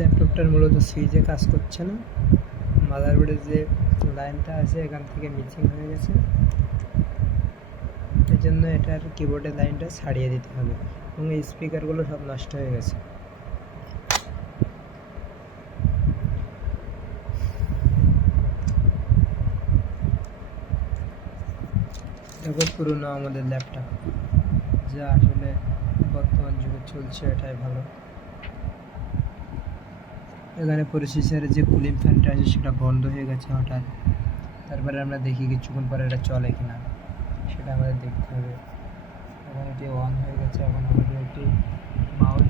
ল্যাপটপটার মূলত সুইচে কাজ করছে না, মাদারবোর্ডের যে লাইনটা আছে এখান থেকে মিসিং হয়ে গেছে, এই জন্য এটার কিবোর্ডের লাইনটা ছাড়িয়ে দিতে হবে এবং এই স্পিকারগুলো সব নষ্ট হয়ে গেছে। দেখো পুরনো আমাদের ল্যাপটপ, যা আসলে বর্তমান যুগে চলছে এটাই ভালো। এখানে প্রসেসরের যে কুলিং ফ্যানটা আছে সেটা বন্ধ হয়ে গেছে হঠাৎ, তারপরে আমরা দেখি কিছুক্ষণ পরে এটা চলে কিনা, সেটা আমাদের দেখতে হবে। এখন এটি অন হয়ে গেছে। এখন আমাদের একটি মাউস